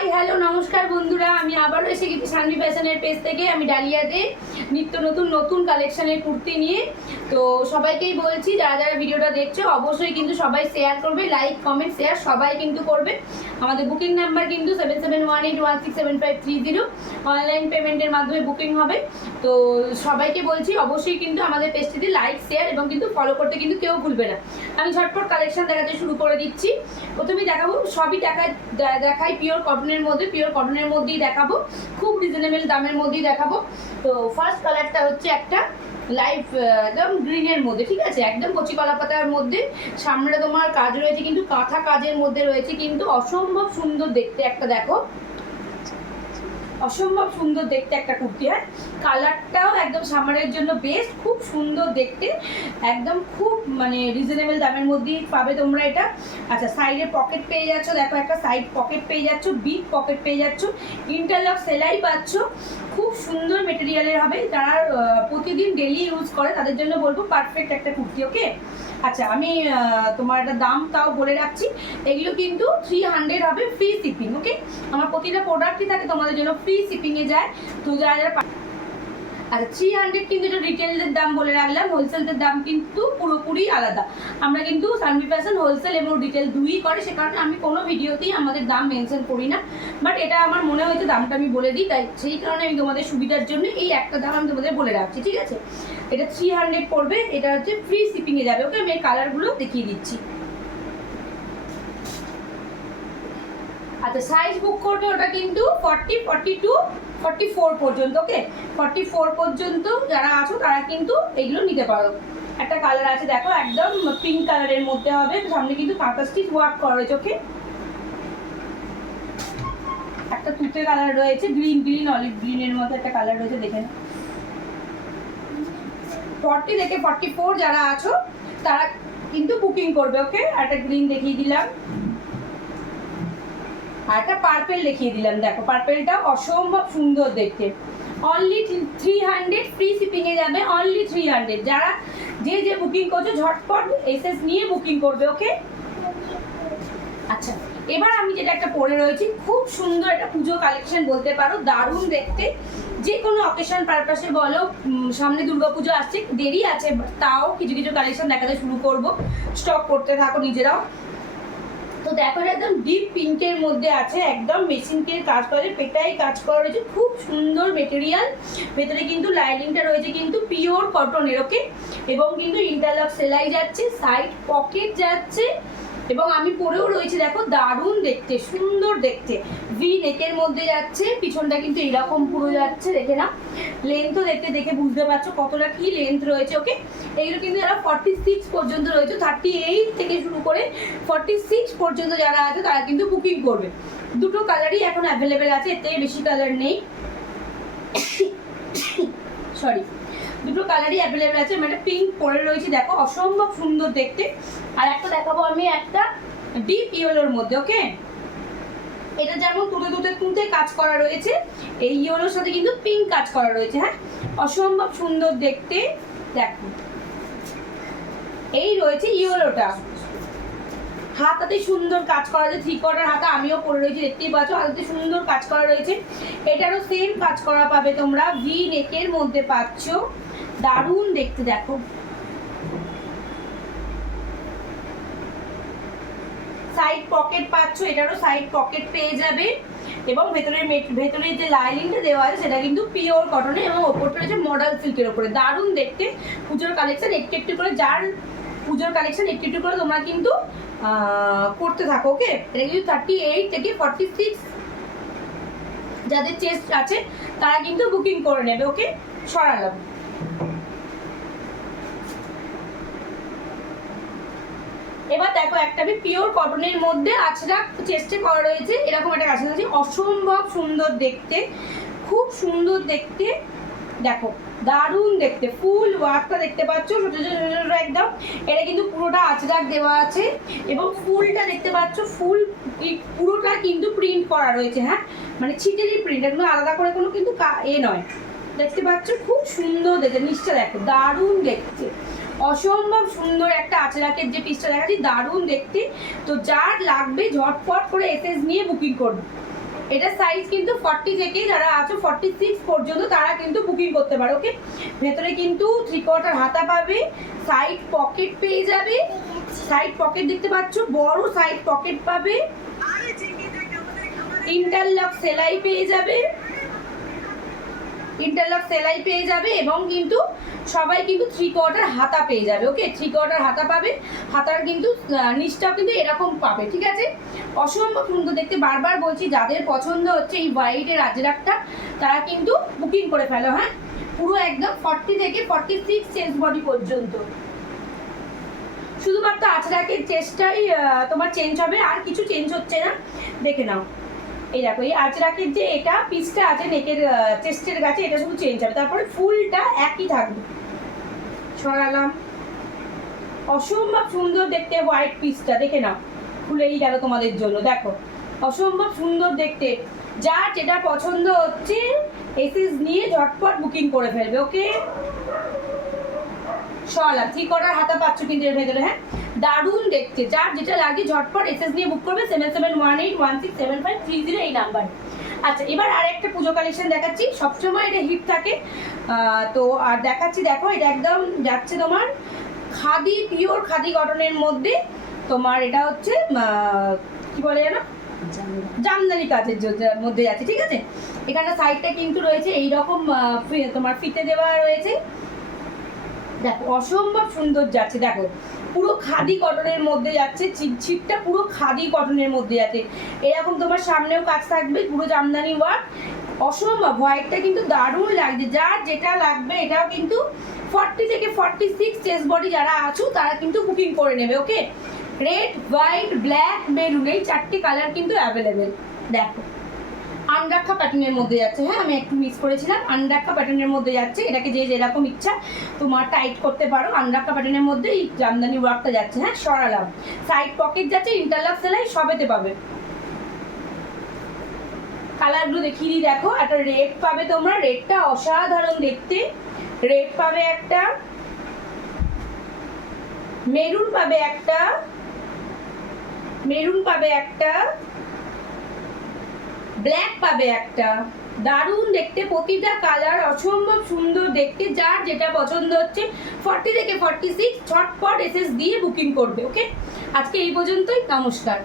Hi hello নমস্কার বন্ধুরা, আমি আবারও এসে গেছি সানভি ফ্যাশনের পেজ থেকে। আমি ডালিয়াতে নিত্য নতুন নতুন কালেকশনের কুর্তি নিয়ে। তো সবাইকেই বলছি, যারা যারা ভিডিওটা দেখছো অবশ্যই কিন্তু সবাই শেয়ার করবে, লাইক কমেন্ট শেয়ার সবাই কিন্তু করবে। আমাদের বুকিং নাম্বার কিন্তু 7718167530। অনলাইন পেমেন্টের মাধ্যমে বুকিং হবে। তো সবাইকে বলছি অবশ্যই কিন্তু আমাদের পেজটিতে লাইক শেয়ার এবং কিন্তু ফলো করতে কিন্তু কেউ ভুলবে না। আমি ঝটপট কালেকশন দেখাতে শুরু করে দিচ্ছি। প্রথমে দেখাবো, সবই দেখাই পিওর কটনের মধ্যে, পিওর কটনের মধ্যেই দেখাবো, খুব রিজনেবল দামের মধ্যেই দেখাবো। তো ফার্স্ট কালারটা হচ্ছে একটা লাইট একদম গ্রিনের মধ্যে, ঠিক আছে, একদম কচি কলা পাতার মধ্যে। সামনে তোমার কাজ রয়েছে কিন্তু কাঁথা কাজের মধ্যে রয়েছে, কিন্তু অসম্ভব সুন্দর দেখতে একটা, দেখো অসম্ভব সুন্দর দেখতে একটা কুর্তি। হয় কালারটাও একদম সামারের জন্য বেস্ট, খুব সুন্দর দেখতে, একদম খুব মানে রিজনেবল দামের মধ্যেই পাবে তোমরা এটা। আচ্ছা, সাইডে পকেট পেয়ে যাচ্ছ, দেখো একটা সাইড পকেট পেয়ে যাচ্ছ, বিগ পকেট পেয়ে যাচ্ছ, ইন্টারলক সেলাই পাচ্ছ, খুব সুন্দর মেটেরিয়ালের হবে। যারা প্রতিদিন ডেলি ইউজ করে তাদের জন্য বলবো পারফেক্ট একটা কুর্তি। ওকে, আচ্ছা আমি তোমার একটা দাম তাও বলে রাখছি, এগুলো কিন্তু 300 হবে, ফ্রি শিপিং। ওকে, আমার প্রতিটা প্রোডাক্টই থাকে তোমাদের জন্য ফ্রি শিপিংয়ে যায়। তো যারা যারা আচ্ছা 300 কিন্তু এটা রিটেলের দাম বলে রাখলাম, হোলসেলের দাম কিন্তু পুরোপুরি আলাদা। আমরা কিন্তু সানভি ফ্যাশন হোলসেল এবং রিটেল দুই করে, সে কারণে আমি কোনো ভিডিওতেই আমাদের দাম মেনশন করি না। বাট এটা আমার মনে হয়েছে দামটা আমি বলে দিই, তাই সেই কারণে আমি তোমাদের সুবিধার জন্য এই একটা দাম আমি তোমাদের বলে রাখছি, ঠিক আছে। এটা 300 পড়বে, এটা হচ্ছে ফ্রি শিপিংয়ে যাবে। ওকে, আমি এই কালারগুলো দেখিয়ে দিচ্ছি। আচ্ছা, সাইজ বুক করবে ওটা কিন্তু 40, 42, 44 পর্যন্ত। ওকে, 44 পর্যন্ত যারা আছো তারা কিন্তু এগুলো নিতে পারো। একটা কালার আছে দেখো, একদম পিঙ্ক কালারের মধ্যে হবে, সামনে কিন্তু কাঁথা স্টিচ ওয়ার্ক করা রয়েছে। ওকে, একটা তুতে কালার রয়েছে, গ্রিন গ্রিন অলিভ গ্রিনের মধ্যে একটা কালার রয়েছে, দেখে না। 40 থেকে 44 যারা আছো তারা কিন্তু বুকিং করবে। ওকে, একটা গ্রিন দেখিয়ে দিলাম, আর একটা পার্পেল দেখিয়ে দিলাম। দেখো পার্পেলটা অসম্ভব সুন্দর দেখতে, অনলি 300, ফ্রি শিপিংয়ে যাবে, অনলি 300। যারা যে যে বুকিং করছো ঝটপট এসএস নিয়ে বুকিং করবে। ওকে, আচ্ছা এবার আমি যেটা একটা পরে রয়েছি, খুব সুন্দর একটা পুজো কালেকশন বলতে পারো, দারুণ দেখতে। যে কোনো অকেশন পারপাসে বলো, সামনে দুর্গাপুজো আসছে, দেরি আছে, তাও কিছু কিছু কালেকশন দেখাতে শুরু করব, স্টক করতে থাকো নিজেরাও। তো দেখো একদম ডিপ পিঙ্কের মধ্যে আছে, একদম মেশিনকের কাজ করে, পেটাই কাজ করা রয়েছে, খুব সুন্দর মেটেরিয়াল। ভেতরে কিন্তু লাইনিংটা রয়েছে কিন্তু পিওর কটনের। ওকে, এবং কিন্তু ইন্টারলক সেলাই যাচ্ছে, সাইড পকেট যাচ্ছে, এবং আমি পরেও রয়েছে দেখো, দারুণ দেখতে, সুন্দর দেখতে, ভি নেকের মধ্যে যাচ্ছে, পিছনটা কিন্তু এরকম পুরো যাচ্ছে, দেখে না। লেন্থও দেখে বুঝতে পারছো কতটা কি লেন্থ রয়েছে। ওকে, এইগুলো কিন্তু যারা 46 পর্যন্ত রয়েছে, 38 থেকে শুরু করে 46 পর্যন্ত যারা আছে তারা কিন্তু বুকিং করবে। দুটো কালারই এখন অ্যাভেলেবেল আছে, এর থেকে বেশি কালার নেই, সরি, দুটো কালারই অ্যাভেলেবেল আছে। মানে পিঙ্ক পরে রয়েছে, দেখো অসম্ভব সুন্দর দেখতে। আর একটা দেখাবো আমি একটা ডিপ ইয়েলোর মধ্যে। ওকে, এটা যেমন তুতে কাজ করা রয়েছে, এই ইয়েলোর সাথে কিন্তু পিঙ্ক কাজ করা রয়েছে। হ্যাঁ, অসম্ভব সুন্দর দেখতে। দেখো এই রয়েছে ইয়েলোটা, হাতাতে সুন্দর কাজ করা রয়েছে, 3/4 হাতা আমিও পরে রয়েছি, দেখতেই পাচ্ছ, হাতাতে সুন্দর কাজ করা রয়েছে। এটারও সেম কাজ করা পাবে তোমরা, ভি নেকের মধ্যে পাচ্ছ, দারুণ দেখতে। দেখো সাইড পকেট পাচ্ছ, এটারও সাইড পকেট পেয়ে যাবে, এবং ভেতরে যে লাইনিংটা দেওয়া আছে সেটা কিন্তু পিওর কটনে, এবং ওপরটা রয়েছে মডেল সিল্কের ওপরে, দারুণ দেখতে। পুজোর কালেকশন একটু একটু করে, যার পুজোর কালেকশন একটু একটু করে তোমরা কিন্তু করতে থাকো। ওকে, এটা কিন্তু 38 থেকে 46 যাদের চেস্ট আছে তারা কিন্তু বুকিং করে নেবে। ওকে, সরালাম। এবার দেখো একটা আমি পিওর কটনের মধ্যে আছড়া চেস্টে করা রয়েছে, এরকম একটা কাছাকাছি, অসম্ভব সুন্দর দেখতে, খুব সুন্দর দেখতে। দেখো দারুণ দেখতে, ফুল ওয়ার্কটা দেখতে পাচ্ছ, ছোট ছোট ছোট একদম। এটা কিন্তু পুরোটা আঁচড়াক দেওয়া আছে, এবং ফুলটা দেখতে পাচ্ছ, ফুল পুরোটা কিন্তু প্রিন্ট করা রয়েছে। হ্যাঁ, মানে ছিটেরই প্রিন্ট, এগুলো আলাদা করে কোনো কিন্তু এ নয়, দেখতে পাচ্ছ, খুব সুন্দর দেখতে। নিচটা দেখো দারুণ দেখতে, অসম্ভব সুন্দর একটা আঁচড়াকের যে পিসটা দেখাচ্ছি, দারুণ দেখতে। তো যার লাগবে ঝটপট করে এসএস নিয়ে বুকিং করবে। এটা সাইজ কিন্তু 40 থেকে যারা আছো 46 পর্যন্ত তারা কিন্তু বুকিং করতে পারো। ওকে, ভেতরে কিন্তু 3/4 হাতা পাবে, সাইড পকেট পেয়ে যাবে, সাইড পকেট দেখতে পাচ্ছ, বড় সাইড পকেট পাবে, ইন্টারলক সেলাই পেয়ে যাবে, ইন্টারলক সেলাই পেয়ে যাবে এবং কিন্তু সবাই কিন্তু 3/4 হাতা পেয়ে যাবে। ওকে, 3/4 হাতা পাবে, হাতার কিন্তু নিচটাও কিন্তু এরকম পাবে। ঠিক আছে, অসম্ভব সুন্দর দেখতে। বারবার বলছি, যাদের পছন্দ হচ্ছে এই হোয়াইটের আজরাকটা তারা কিন্তু বুকিং করে ফেলো। হ্যাঁ, পুরো একদম 40 থেকে 46 চেস্ট বডি পর্যন্ত। শুধুমাত্র আজরাকের চেস্টটাই তোমার চেঞ্জ হবে, আর কিছু চেঞ্জ হচ্ছে না। দেখে নাও, এই দেখো এই আজরাকের যে এটা পিসটা আছে নেকের চেস্টের কাছে, এটা শুধু চেঞ্জ হবে, তারপরে ফুলটা একই থাকবে। সরালাম, অসম্ভব সুন্দর দেখতে হোয়াইট পিসটা, দেখে নাও খুলেই গেল তোমাদের জন্য। দেখো অসম্ভব সুন্দর দেখতে, যার যেটা পছন্দ হচ্ছে এসএস নিয়ে ঝটপট বুকিং করে ফেলবে। ওকে, সরালাম, 3/4 হাতা পাচ্ছ কিন্তু এর ভেতরে। হ্যাঁ, দারুণ দেখতে, যার যেটা লাগে ঝটপট এসএস নিয়ে বুক করবে 7718167530 এই নাম্বার। আচ্ছা, এবার আর একটা পুজো কালেকশন দেখাচ্ছি, সবসময় এটা হিট থাকে। তো আর দেখাচ্ছি, দেখো এটা একদম যাচ্ছে তোমার খাদি, পিওর খাদি কটনের মধ্যে। তোমার এটা হচ্ছে কি বলে জানো, জামদানি কাজের মধ্যে যাচ্ছে। ঠিক আছে, এখানে সাইডটা কিন্তু রয়েছে এইরকম তোমার ফিতে দেওয়া রয়েছে। দেখো অসম্ভব সুন্দর যাচ্ছে, দেখো পুরো খাদি কটনের মধ্যে যাচ্ছে, ছিটটা পুরো খাদি কটনের মধ্যে যাচ্ছে। এরকম তোমার সামনেও কাজ থাকবে, পুরো জামদানি ওয়ার্ক, অসম্ভব। হোয়াইটটা কিন্তু দারুণ লাগছে, যার যেটা লাগবে। এটাও কিন্তু 40 থেকে 46 চেস্ট বডি যারা আছো তারা কিন্তু বুকিং করে নেবে। ওকে, রেড, হোয়াইট, ব্ল্যাক, মেরুন এই 4টি কালার কিন্তু অ্যাভেলেবেল। দেখো আনরাক্ষা প্যাটার্নের মধ্যে যাচ্ছে। হ্যাঁ, আমি একটু মিস করেছিলাম, আনরাক্ষা প্যাটার্নের মধ্যে যাচ্ছে। এটাকে যে যেরকম ইচ্ছা তোমার টাইট করতে পারো। আনরাক্ষা প্যাটার্নের মধ্যে এই জামদানি ওয়ার্কটা যাচ্ছে। হ্যাঁ, সরালাম, সাইড পকেট যাচ্ছে, ইন্টারলক সেলাই সবেতে পাবে। কালারগুলো দেখিয়ে দিই, দেখো একটা রেড পাবে তোমরা, রেডটা অসাধারণ দেখতে, রেড পাবে একটা, মেরুন পাবে একটা, মেরুন পাবে একটা, ব্ল্যাক পাবে একটা। দারুণ দেখতে, প্রতিটা কালার অসম্ভব সুন্দর দেখতে, যার যেটা পছন্দ হচ্ছে 40 থেকে 46 ঝটপট এসএস দিয়ে বুকিং করবে। ওকে, আজকে এই পর্যন্তই, নমস্কার।